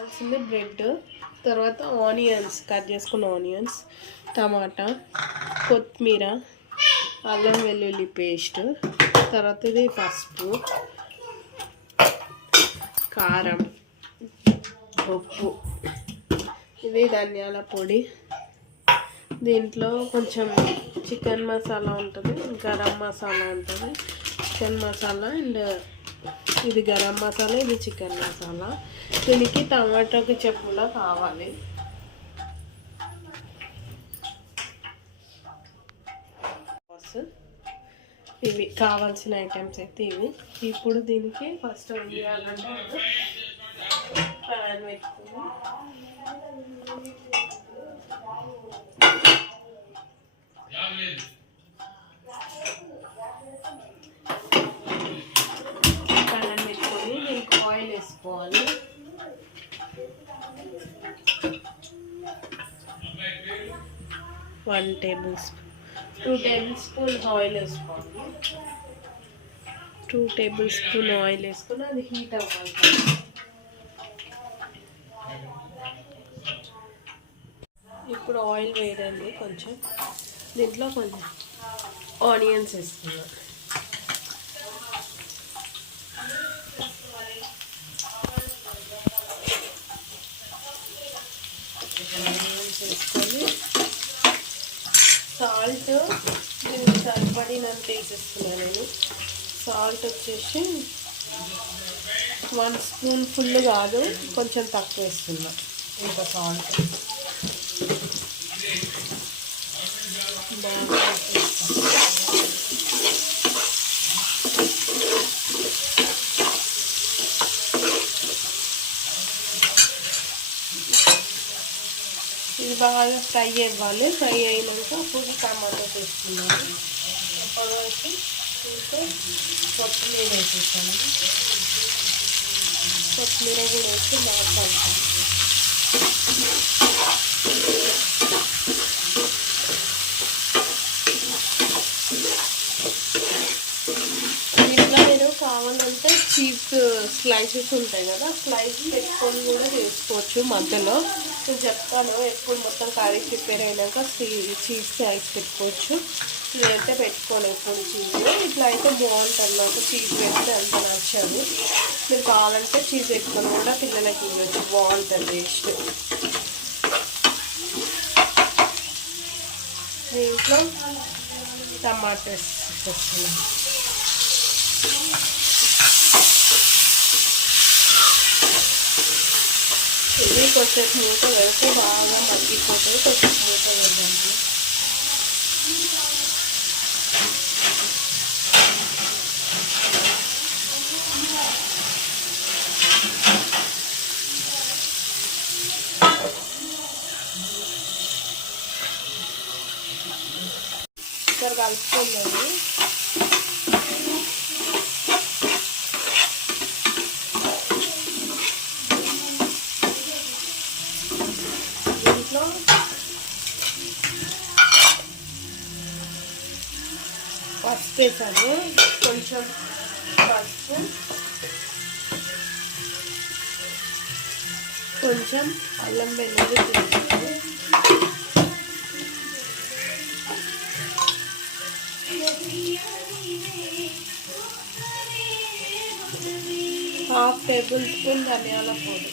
కావాల్సింది బ్రెడ్, తర్వాత onions, cut చేసుకున్న ఆనియన్స్, టమాటా, కొత్తిమీర, అల్లం వెల్లుల్లి పేస్ట్, తర్వాత ఇది పసుపు, కారం, ఉప్పు, ఇది ధనియాల పొడి, దీంట్లో కొంచెం చికెన్ మసాలా ఉంటుంది, గరం మసాలా ఉంటుంది, చికెన్ మసాలా అండ్ ఇది గరం మసాలా, ఇది చికెన్ మసాలా. దీనికి టమాటాకి చెప్పులా కావాలి. ఇవి కావాల్సిన ఐటమ్స్ అయితే ఇవి. ఇప్పుడు దీనికి ఫస్ట్ ఏం చేయాలంటే ప్యాన్ పెట్టుకుని దీనికి ఆయిల్ వేసుకోవాలి. One table spoon, 2 table spoon oil వేసుకోవాలి. 2 టేబుల్ స్పూన్ ఆయిల్ వేసుకుని అది హీట్ అవ్వాలి. ఇప్పుడు ఆయిల్ వేయండి కొంచెం. దీంట్లో కొంచెం ఆనియన్స్ వేసుకున్నాం. ఆనియన్స్ వేసుకొని సాల్ట్ దీనికి సరిపడినంత వేసేస్తున్నాను నేను. సాల్ట్ వచ్చేసి 1 స్పూన్ ఫుల్ కాదు, కొంచెం తక్కువ వేస్తున్నా. ఇంకా సాల్ట్ బాగా ఇది బాగా ఫ్రై అవ్వాలి. ఫ్రై అయినాక అప్పుడు టమాటో వేసుకున్నాను. అప్పటివరకు ఇంకా కొత్తిమీర వేసేసాను. కొత్తిమీర కూడా వేసి బాగా కలుపుతాను. దీంట్లో నేను కావాలంటే చీజ్ స్లైసెస్ ఉంటాయి కదా, స్లైస్ పెట్టుకొని కూడా చేసుకోవచ్చు. మధ్యలో నేను చెప్తాను, ఎప్పుడు మొత్తం కర్రీ ప్రిపేర్ అయినాక చీజ్ స్లైస్ పెట్టుకోవచ్చు. నేనైతే పెట్టుకోను ఎప్పుడు చీజ్. ఇట్లా అయితే బాగుంటుంది. నాకు చీజ్ వేస్తే అంత నచ్చదు. మీరు కావాలంటే చీజ్ పెట్టుకొని కూడా పిల్లలకి ఇవ్వచ్చు, బాగుంటుంది టేస్ట్. దీంట్లో టమాటాస్ వేస్తున్నాను. ఇది కొంచెం మూత పెడితే బాగా మగ్గిపోతుంది. కొంచెం మూత పెడదాము. ఇక్కడ కలుపుకుందాము. దీంట్లో పసుపు వేసాను, కొంచెం పసుపు, కొంచెం అల్లం వెల్లుల్లి పేస్ట్, హాఫ్ టేబుల్ స్పూన్ ధనియాల పొడి,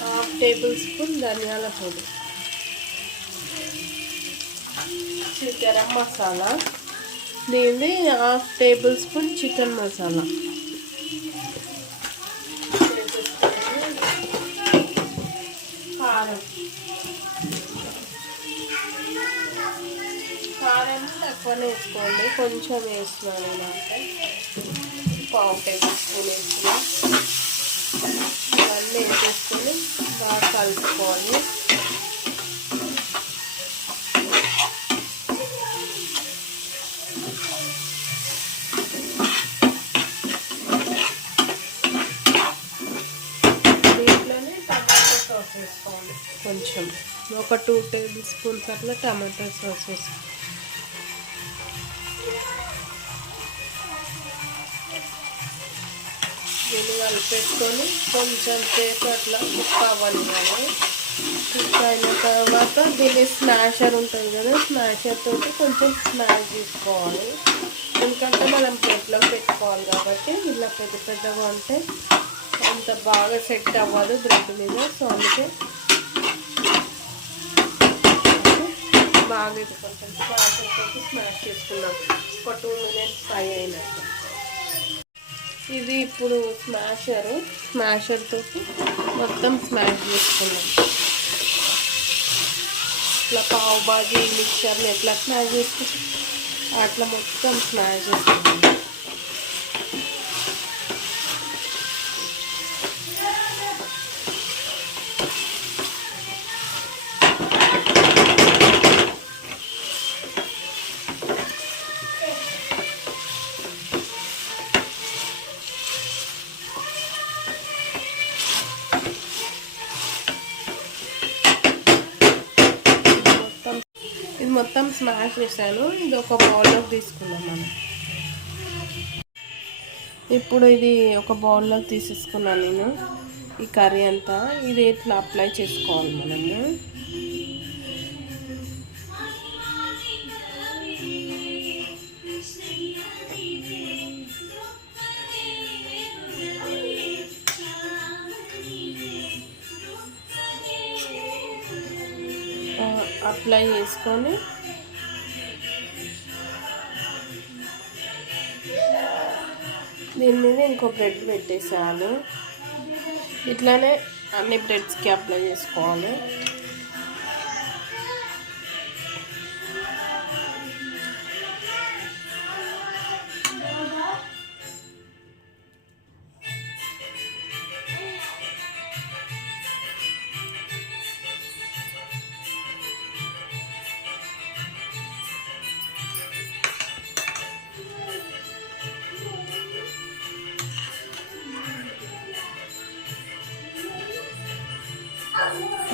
హాఫ్ టేబుల్ స్పూన్ ధనియాల పొడి, గరం మసాలా, దీన్ని half table spoon chicken masala, కారం, కారం తక్కువనే వేసుకోండి, కొంచెం వేస్తున్నాను. అంటే పావు టేబుల్ స్పూన్ వేసుకున్నా. ఇవన్నీ వేసేసుకొని బాగా కలుపుకోవాలి. దీంట్లోనే టమాటో సాస్ వేసుకోవాలి. కొంచెం ఒక 2 టేబుల్ స్పూన్స్ అట్లా టమాటో సాస్ వేసుకోవాలి. దీన్ని కలిపెట్టుకొని కొంచెం సేపు అట్లా కుక్ అవ్వనివ్వాలి. కుక్ అయిన తర్వాత దీన్ని స్మాషర్ ఉంటుంది కదా, స్మాషర్ తోటి కొంచెం స్మాష్ చేసుకోవాలి. ఎందుకంటే మనం ప్లేట్లో పెట్టుకోవాలి కాబట్టి ఇలా పెద్ద పెద్దగా ఉంటే అంత బాగా సెట్ అవ్వదు బ్రెడ్ మీద. సో అందుకే బాగా ఇది కొంచెం స్మాషర్ తోటి స్మాష్ చేసుకున్నాం. ఒక 2 minutes ఫ్రై అయినట్టు. ఇది ఇప్పుడు స్మాషర్ తోటి మొత్తం స్మాష్ చేసుకున్నాం. ఇట్లా పావు బాజీ మిక్చర్ని ఎట్లా స్మాష్ చేసుకుంటాం అట్లా మొత్తం స్మాష్ చేసుకున్నాం. మొత్తం స్మాష్ చేశాను. ఇది ఒక బౌల్లోకి తీసుకున్నాం మనం. ఇప్పుడు ఇది ఒక బౌల్లోకి తీసేసుకున్నాను నేను. ఈ కర్రీ అంతా ఇది ఇట్లా అప్లై చేసుకోవాలి మనము. అప్లై చేసుకొని దీని మీద ఇంకో బ్రెడ్ పెట్టేసాను. ఇట్లానే అన్ని బ్రెడ్స్కి అప్లై చేసుకోవాలి.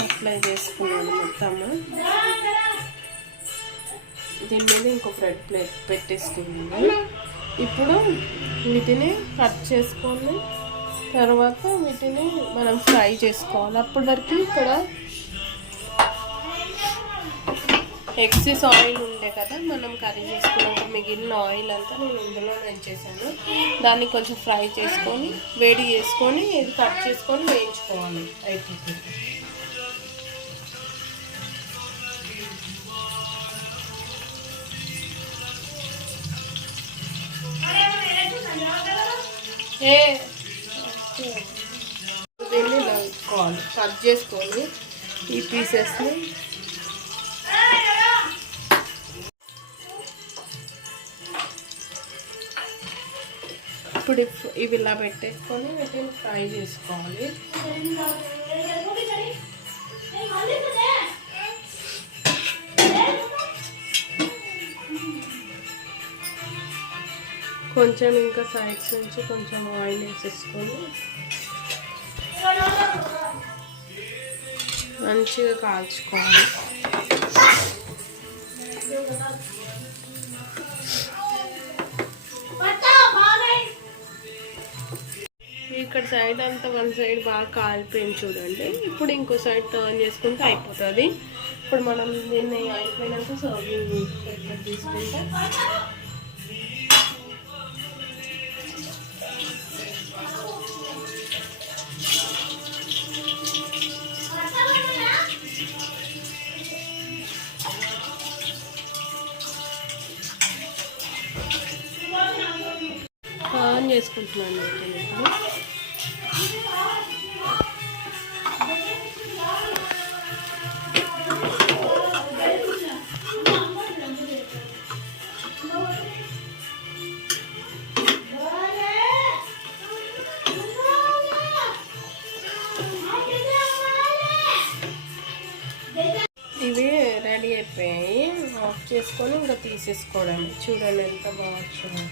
అప్లై చేసుకున్నాను మొత్తము. దీని మీద ఇంకో బ్రెడ్ ప్లేట్ పెట్టేసుకున్నాను. ఇప్పుడు వీటిని కట్ చేసుకొని తర్వాత వీటిని మనం ఫ్రై చేసుకోవాలి. అప్పటి వరకు ఇక్కడ ఎక్సెస్ ఆయిల్ ఉండే కదా మనం కర్రీ చేసుకున్నాక మిగిలిన ఆయిల్ అంతా నేను ఇందులో వేయించేసాను. దాన్ని కొంచెం ఫ్రై చేసుకొని వేడి చేసుకొని ఇది కట్ చేసుకొని వేయించుకోవాలి. అయిపోతుంది. దీన్ని ఇలా వేసుకోవాలి. కట్ చేసుకొని ఈ పీసెస్ని ఇప్పుడు ఇవి ఇలా పెట్టేసుకొని వీటిని ఫ్రై చేసుకోవాలి. కొంచెం ఇంకా సైడ్స్ నుంచి కొంచెం ఆయిల్ వేసేసుకొని మంచిగా కాల్చుకోవాలి. ఇక్కడ సైడ్ అంతా వన్ సైడ్ బాగా కాలిపోయింది చూడండి. ఇప్పుడు ఇంకో సైడ్ టర్న్ చేసుకుంటే అయిపోతుంది. ఇప్పుడు మనం దీన్ని అయిపోయినాక సర్వింగ్ తీసుకుంటే టర్న్ చేసుకుంటున్నాను. ఇవి రెడీ అయిపోయాయి. ఆఫ్ చేసుకొని ఇంకా తీసేసుకోవడం. చూడండి ఎంత బాగా వచ్చింది.